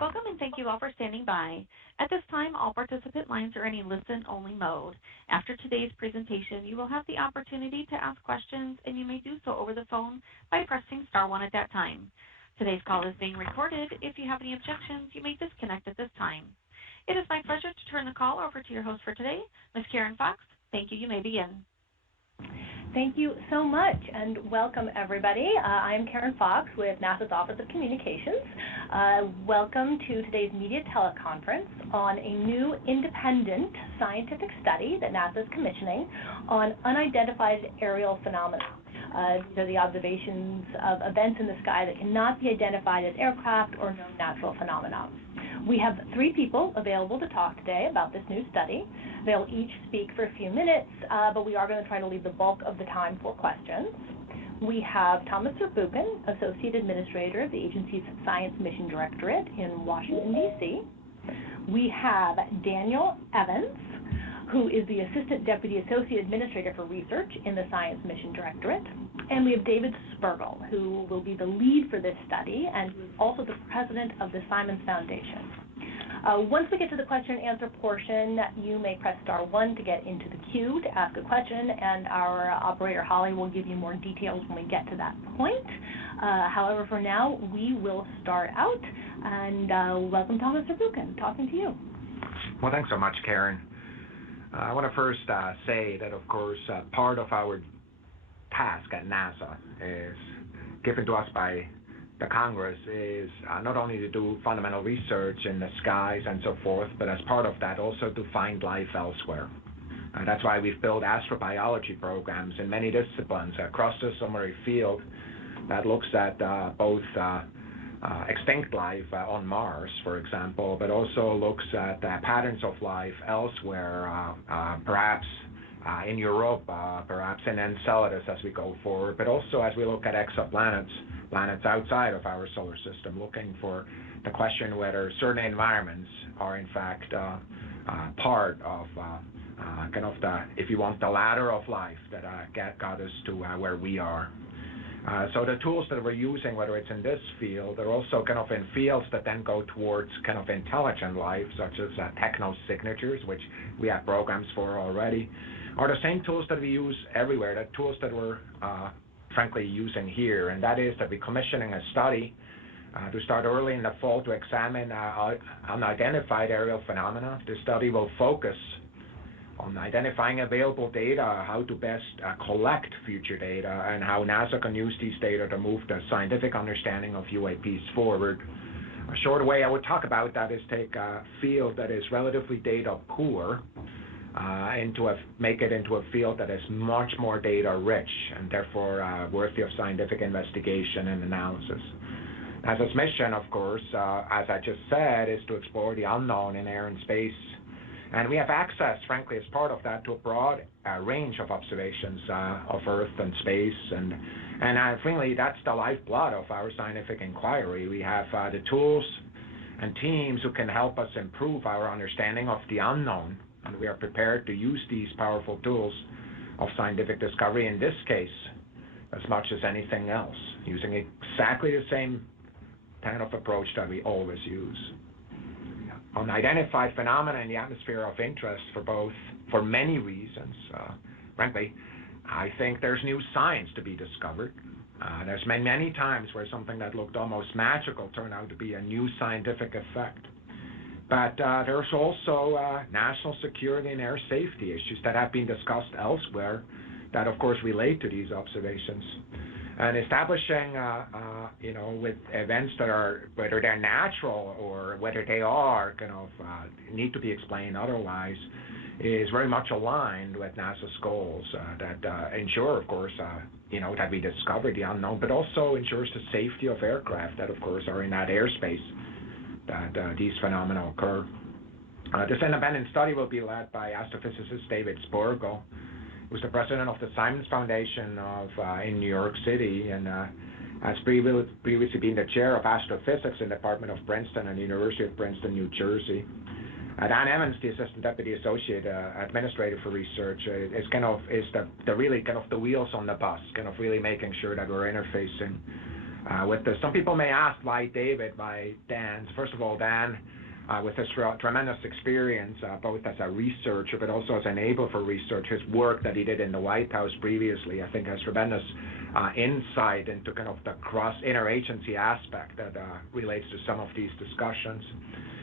Welcome and thank you all for standing by. At this time, all participant lines are in a listen-only mode. After today's presentation, you will have the opportunity to ask questions, and you may do so over the phone by pressing star one at that time. Today's call is being recorded. If you have any objections, you may disconnect at this time. It is my pleasure to turn the call over to your host for today, Ms. Karen Fox. Thank you. You may begin. Thank you so much, and welcome everybody. I am Karen Fox with NASA's Office of Communications. Welcome to today's media teleconference on a new independent scientific study that NASA is commissioning on unidentified aerial phenomena. These are the observations of events in the sky that cannot be identified as aircraft or known natural phenomena. We have 3 people available to talk today about this new study. They'll each speak for a few minutes, but we are going to try to leave the bulk of the time for questions. We have Thomas Zurbuchen, Associate Administrator of the agency's Science Mission Directorate in Washington, D.C. We have Daniel Evans, who is the Assistant Deputy Associate Administrator for Research in the Science Mission Directorate. And we have David Spergel, who will be the lead for this study and who is also the president of the Simons Foundation. Once we get to the question and answer portion, you may press star 1 to get into the queue to ask a question, and our operator, Holly, will give you more details when we get to that point. However, for now, we will start out, and welcome Thomas Zurbuchen, talking to you. Well, thanks so much, Karen. I want to first say that, of course, part of our task at NASA is given to us by the Congress is not only to do fundamental research in the skies and so forth, but as part of that also to find life elsewhere. That's why we've built astrobiology programs in many disciplines across the summary field that looks at both extinct life on Mars, for example, but also looks at patterns of life elsewhere, perhaps in Europe, perhaps in Enceladus as we go forward, but also as we look at exoplanets, planets outside of our solar system, looking for the question whether certain environments are in fact part of kind of the, if you want, the ladder of life that got us to where we are. So the tools that we're using, whether it's in this field, they're also kind of in fields that then go towards kind of intelligent life, such as technosignatures, which we have programs for already, are the same tools that we use everywhere, the tools that we're frankly using here, and that is that we're commissioning a study to start early in the fall to examine unidentified aerial phenomena. This study will focus on identifying available data, how to best collect future data, and how NASA can use these data to move the scientific understanding of UAPs forward. A short way I would talk about that is take a field that is relatively data poor, make it into a field that is much more data rich and therefore worthy of scientific investigation and analysis. NASA's mission, of course, as I just said, is to explore the unknown in air and space. And we have access, frankly, as part of that, to a broad range of observations of Earth and space. And frankly, that's the lifeblood of our scientific inquiry. We have the tools and teams who can help us improve our understanding of the unknown. And we are prepared to use these powerful tools of scientific discovery, in this case, as much as anything else, using exactly the same kind of approach that we always use. Unidentified phenomena in the atmosphere of interest for many reasons. Frankly, I think there's new science to be discovered. There's many times where something that looked almost magical turned out to be a new scientific effect. But there's also national security and air safety issues that have been discussed elsewhere that, of course, relate to these observations. And establishing, with events that are, whether they're natural or whether they are kind of need to be explained otherwise, is very much aligned with NASA's goals that ensure, of course, that we discover the unknown, but also ensures the safety of aircraft that, of course, are in that airspace that these phenomena occur. This independent study will be led by astrophysicist David Spergel, who's the president of the Simons Foundation in New York City, and has previously been the chair of astrophysics in the Department of Princeton and the University of Princeton, New Jersey. Dan Evans, the Assistant Deputy Associate Administrator for Research, is the really kind of the wheels on the bus, kind of really making sure that we're interfacing with this. Some people may ask why David, why Dan. First of all, Dan, with his tremendous experience, both as a researcher but also as an enabler for research, his work that he did in the White House previously, I think has tremendous insight into kind of the interagency aspect that relates to some of these discussions.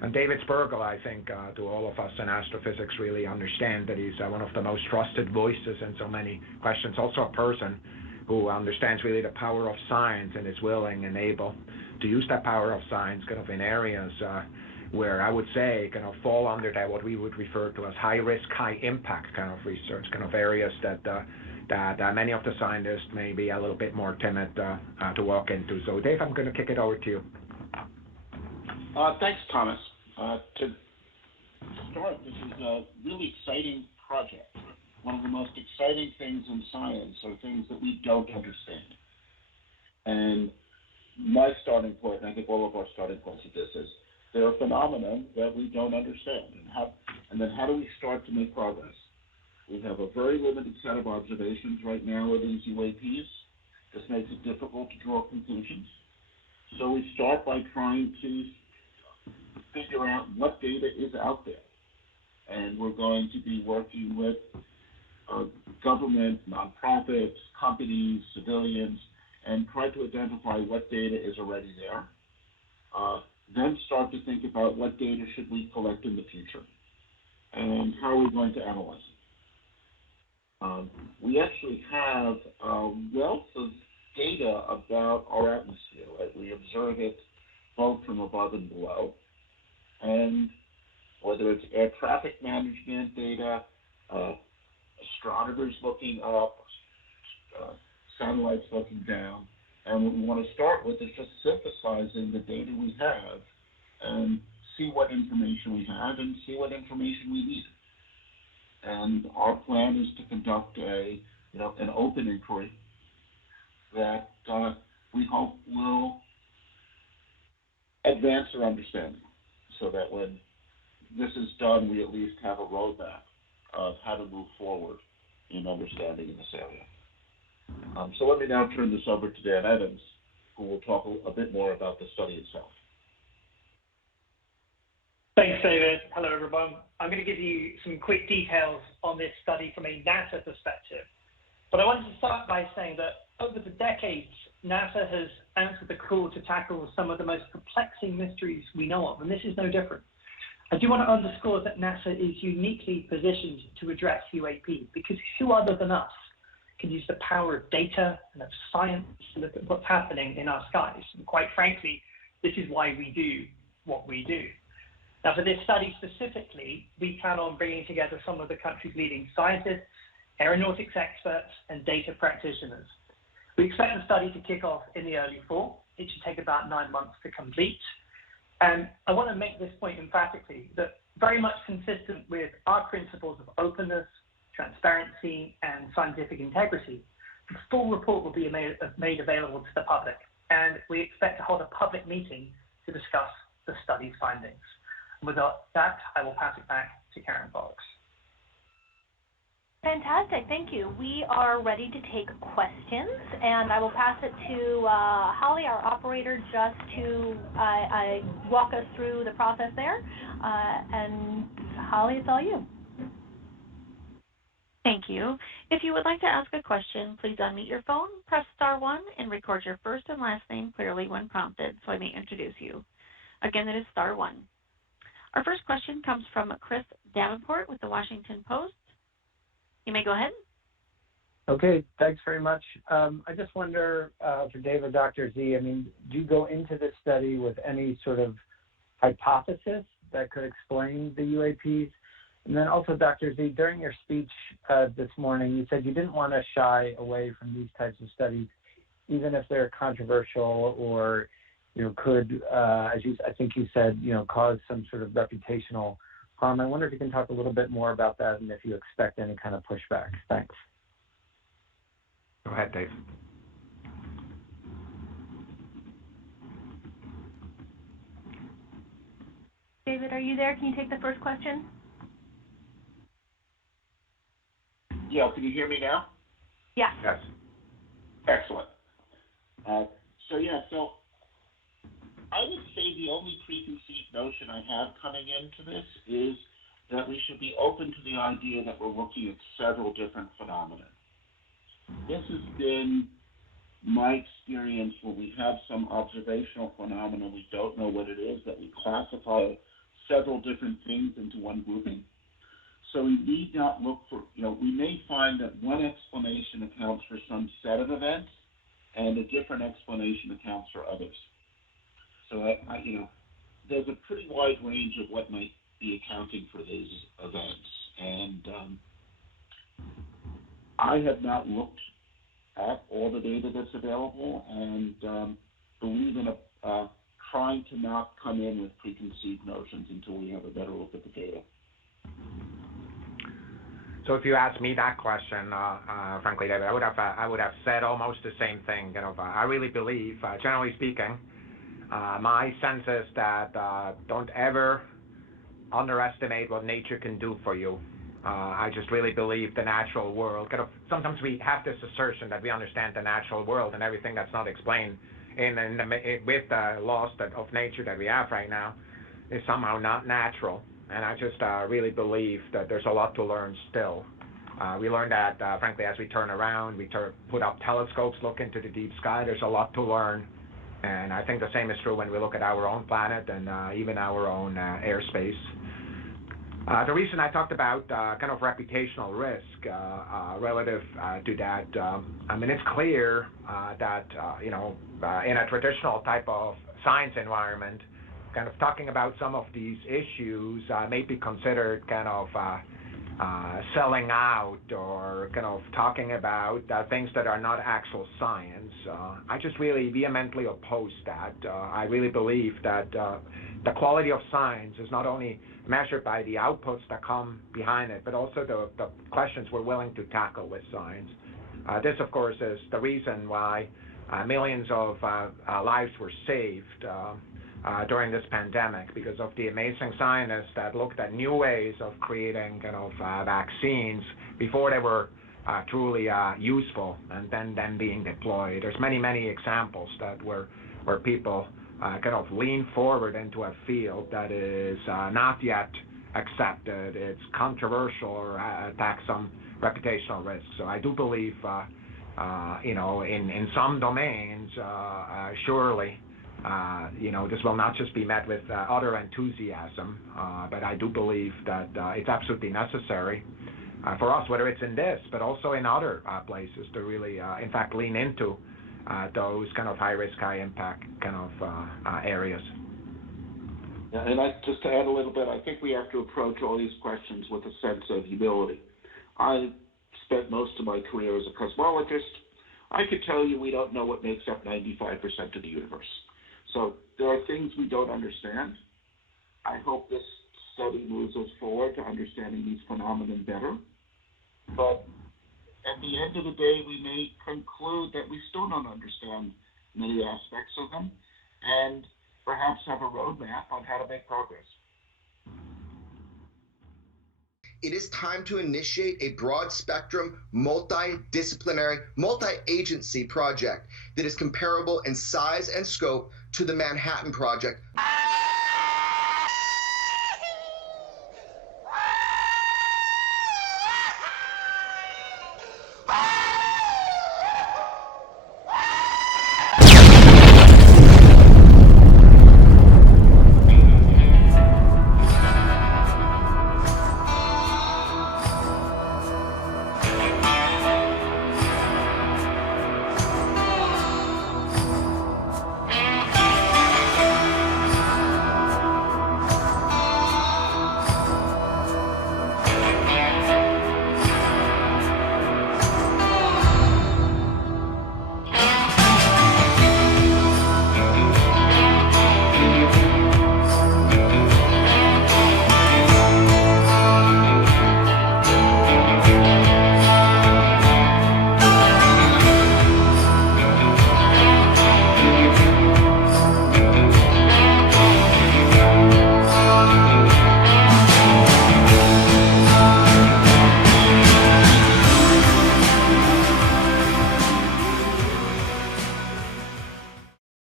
And David Spergel, I think, to all of us in astrophysics really understand that he's one of the most trusted voices in so many questions. Also a person who understands really the power of science and is willing and able to use that power of science kind of in areas where I would say kind of fall under that what we would refer to as high risk, high impact kind of research, kind of areas that many of the scientists may be a little bit more timid to walk into. So Dave, I'm going to kick it over to you. Thanks, Thomas. To start, this is a really exciting project. One of the most exciting things in science are things that we don't understand. And my starting point, and I think all of our starting points of this, is there are phenomena that we don't understand. And then how do we start to make progress? We have a very limited set of observations right now of these UAPs. This makes it difficult to draw conclusions. So we start by trying to figure out what data is out there. And we're going to be working with government, nonprofits, companies, civilians, and try to identify what data is already there. Then start to think about what data should we collect in the future, and how are we going to analyze it. We actually have a wealth of data about our atmosphere. Right? We observe it both from above and below, and whether it's air traffic management data, astronomers looking up, satellites looking down. And what we want to start with is just synthesizing the data we have and see what information we have and see what information we need. And our plan is to conduct an open inquiry that we hope will advance our understanding, so that when this is done, we at least have a roadmap of how to move forward in understanding in this area. So let me now turn this over to Dan Evans, who will talk a bit more about the study itself. Thanks, David. Hello, everyone. I'm going to give you some quick details on this study from a NASA perspective. But I wanted to start by saying that over the decades, NASA has answered the call to tackle some of the most perplexing mysteries we know of, and this is no different. I do want to underscore that NASA is uniquely positioned to address UAP, because who other than us can use the power of data and of science to look at what's happening in our skies. And quite frankly, this is why we do what we do. Now, for this study specifically, we plan on bringing together some of the country's leading scientists, aeronautics experts, and data practitioners. We expect the study to kick off in the early fall. It should take about 9 months to complete. And I want to make this point emphatically, that very much consistent with our principles of openness, transparency, and scientific integrity, the full report will be made available to the public, and we expect to hold a public meeting to discuss the study's findings. And with that, I will pass it back to Karen Fox. Fantastic, thank you. We are ready to take questions, and I will pass it to Holly, our operator, just to walk us through the process there. And Holly, it's all you. Thank you. If you would like to ask a question, please unmute your phone, press star 1, and record your first and last name clearly when prompted so I may introduce you. Again, it is star 1. Our first question comes from Chris Davenport with the Washington Post. You may go ahead. Okay, thanks very much. I just wonder, for David, Dr. Z, do you go into this study with any sort of hypothesis that could explain the UAPs? And then also, Dr. Z, during your speech this morning, you said you didn't want to shy away from these types of studies, even if they're controversial or could, as I think you said, cause some sort of reputational harm. I wonder if you can talk a little bit more about that and if you expect any kind of pushback. Thanks. Go ahead, Dave. David, are you there? Can you take the first question? Yeah, can you hear me now? Yes. Yes. Excellent. So I would say the only preconceived notion I have coming into this is that we should be open to the idea that we're looking at several different phenomena. This has been my experience when we have some observational phenomena, we don't know what it is, that we classify several different things into one grouping. So we need not look for, we may find that one explanation accounts for some set of events and a different explanation accounts for others. So, there's a pretty wide range of what might be accounting for these events. And I have not looked at all the data that's available and believe in trying to not come in with preconceived notions until we have a better look at the data. So if you asked me that question, frankly, David, I would have said almost the same thing. I really believe, generally speaking, my sense is that don't ever underestimate what nature can do for you. I just really believe the natural world. Sometimes we have this assertion that we understand the natural world and everything that's not explained with the laws of nature that we have right now is somehow not natural. And I just really believe that there's a lot to learn still. We learned that, frankly, as we turn around, we put up telescopes, look into the deep sky, there's a lot to learn. And I think the same is true when we look at our own planet and even our own airspace. The reason I talked about kind of reputational risk relative to that, it's clear that, in a traditional type of science environment, kind of talking about some of these issues may be considered kind of selling out or kind of talking about things that are not actual science. I just really vehemently oppose that. I really believe that the quality of science is not only measured by the outputs that come behind it, but also the questions we're willing to tackle with science. This, of course, is the reason why millions of lives were saved during this pandemic, because of the amazing scientists that looked at new ways of creating kind of vaccines before they were truly useful and then being deployed. There's many examples that where people kind of lean forward into a field that is not yet accepted, it's controversial, or attacks some reputational risks. So I do believe, in some domains, surely, this will not just be met with utter enthusiasm, but I do believe that it's absolutely necessary for us, whether it's in this, but also in other places, to really, in fact, lean into those kind of high-risk, high-impact kind of areas. Yeah, and just to add a little bit, I think we have to approach all these questions with a sense of humility. I spent most of my career as a cosmologist. I could tell you we don't know what makes up 95% of the universe. So there are things we don't understand. I hope this study moves us forward to understanding these phenomena better. But at the end of the day, we may conclude that we still don't understand many aspects of them and perhaps have a roadmap on how to make progress. It is time to initiate a broad-spectrum, multidisciplinary, multi-agency project that is comparable in size and scope to the Manhattan Project.